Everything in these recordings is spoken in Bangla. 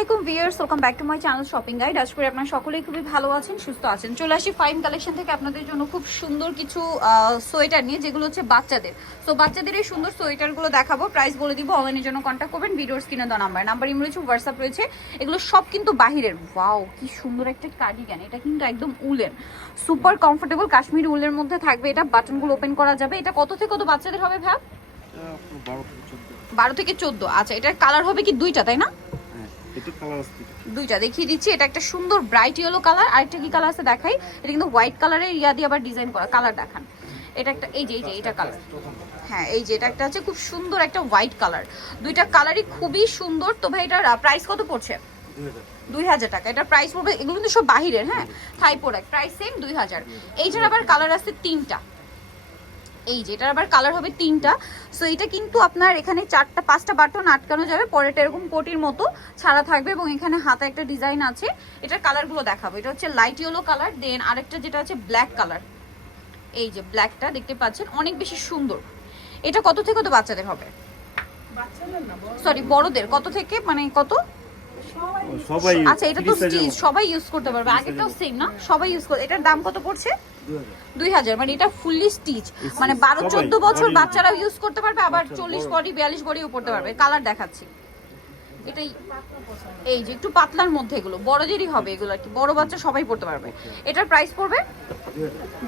আলাইকুম viewers welcome back to my channel shopping guide আজ করে আপনারা সকলেই খুবই ভালো আছেন সুস্থ আছেন। চলে আসি ফাইন কালেকশন থেকে আপনাদের জন্য খুব সুন্দর কিছু সোয়েটার নিয়ে যেগুলো হচ্ছে বাচ্চাদের। তো বাচ্চাদের এই সুন্দর সোয়েটারগুলো দেখাবো প্রাইস বলে দিব অনলাইনের জন্য কন্ট্যাক্ট করবেন ভিডিওর স্ক্রিনে দেওয়া নাম্বার নাম্বার ইম রয়েছে হোয়াটসঅ্যাপ রয়েছে এগুলো সব কিন্তু বাহিরের। ওয়াও কি সুন্দর একটা কার্ডিগান এটা কিন্তু একদম উলেন সুপার কমফোর্টেবল কাশ্মীর উলের মধ্যে থাকবে এটা বাটনগুলো ওপেন করা যাবে। এটা কত থেকে কত বাচ্চাদের হবে ভাব? বারো থেকে চোদ্দ। আচ্ছা এটার কালার হবে কি দুইটা তাই না হ্যাঁ এটি কালার আসছে দুইটা। দেখিয়ে দিচ্ছি এটা একটা সুন্দর ব্রাইট ইয়েলো কালার আরেকটা কি কালার আছে দেখাই? এটা কিন্তু হোয়াইট কালারের ইয়া দিয়ে আবার ডিজাইন করা কালার দেখান। এটা একটা এই যে এই যে এটা কালার হ্যাঁ এই যে এটা একটা আছে খুব সুন্দর একটা হোয়াইট কালার দুইটা কালারই খুবই সুন্দর। তো ভাই এটার প্রাইস কত পড়ছে? দুই হাজার। টাকা। এটার প্রাইস পড়বে এগুলো কিন্তু সব বাহিরের হ্যাঁ? থাই প্রোডাক্ট প্রাইস সেম দুই হাজার। এইটার আবার কালার আছে তিনটা। এই যে এটার আবার কালার হবে তিনটা। সো এটা কিন্তু আপনার এখানে চারটা পাঁচটা বাটন আটকানো যাবে। পরেটা এরকম কোটির মতো ছাড়া থাকবে এবং এখানে হাতে একটা ডিজাইন আছে। এটার কালারগুলো দেখাবো। এটা হচ্ছে লাইট ইয়েলো কালার দেন আরেকটা যেটা আছে ব্ল্যাক কালার এই যে ব্ল্যাকটা দেখতে পাচ্ছেন অনেক বেশি সুন্দর। এটা কত থেকে কত বাচ্চাদের হবে? সরি বড়দের। কত থেকে মানে কত? সবাই আচ্ছা এটা তো স্টিচ সবাই ইউজ করতে পারবে। আগেরটাও সেম না? সবাই ইউজ করে এটার দাম কত পড়ছে? দুই হাজার। মানে এটা ফুললি স্টিচ মানে বারো চোদ্দ বছর বাচ্চারাও ইউজ করতে পারবে আবার চল্লিশ বড়। বিয়াল্লিশ বডিও পড়তে পারবে। কালার দেখাচ্ছি। এটাই। এই যে একটু পাতলার মধ্যে এগুলো। বড়দেরই হবে এগুলো আর কি। বড় বাচ্চা সবাই পড়তে পারবে। এটার প্রাইস পড়বে?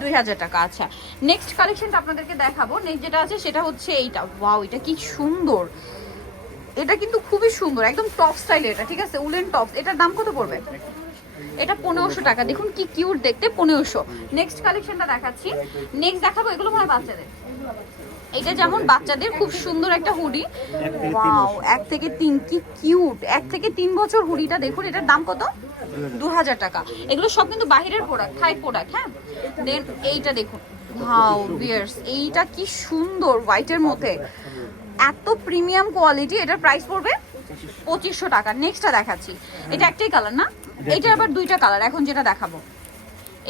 দুই হাজার টাকা আচ্ছা। নেক্সট কালেকশনটা আপনাদেরকে দেখাবো। নেক্সট যেটা আছে সেটা হচ্ছে এইটা। ওয়াও এটা কি সুন্দর। এটা কিন্তু খুবই সুন্দর একদম টপ স্টাইল এটা ঠিক আছে? উলেন টপ এটার দাম কত পড়বে? এটা পনেরোশো টাকা দেখুন কি কিউট দেখতে পনেরোশো। নেক্সট কালেকশনটা দেখাচ্ছি। নেক্সট দেখাবো এগুলো মনে হয় বাচ্চাদের। এটা যেমন বাচ্চাদের খুব সুন্দর একটা হুডি ওয়াও এক থেকে তিন কি কিউট এক থেকে তিন বছর হুডিটা দেখুন এটার দাম কত? দু হাজার টাকা। এগুলো সব কিন্তু বাহিরের প্রোডাক্ট থাই প্রোডাক্ট হ্যাঁ? দেন এইটা দেখুন। হাউ বিয়ার্স এইটা কি সুন্দর হোয়াইটের মধ্যে। এত প্রিমিয়াম কোয়ালিটি এটার প্রাইস পড়বে পঁচিশশো টাকা। নেক্সটটা দেখাচ্ছি। এটা একটাই কালার না? এটা আবার দুইটা কালার এখন যেটা দেখাবো।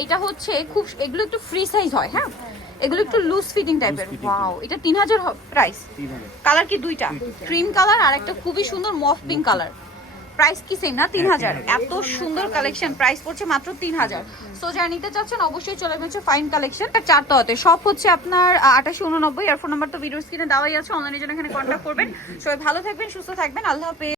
এটা হচ্ছে খুব এগুলো একটু ফ্রি সাইজ হয় হ্যাঁ? এগুলো একটু লুজ ফিটিং টাইপের ওয়াও এটা তিন হাজার প্রাইস কালার কি দুইটা? ক্রিম কালার আর একটা খুবই সুন্দর মফ পিঙ্ক কালার প্রাইস কি সেম না? তিন হাজার এত সুন্দর কালেকশন প্রাইস পড়ছে মাত্র তিন হাজার সো যারা নিতে চাচ্ছেন অবশ্যই চলে গেছে ফাইন কালেকশন চারটা হতে সব হচ্ছে আপনার আঠাশি উননব্বই। আর ফোন নাম্বার তো ভিডিও স্ক্রিনে দেওয়াই আছে। অনলাইনের জন্য এখানে কন্ট্যাক্ট করবেন। সবাই ভালো থাকবেন সুস্থ থাকবেন। আল্লাহ হাফেজ।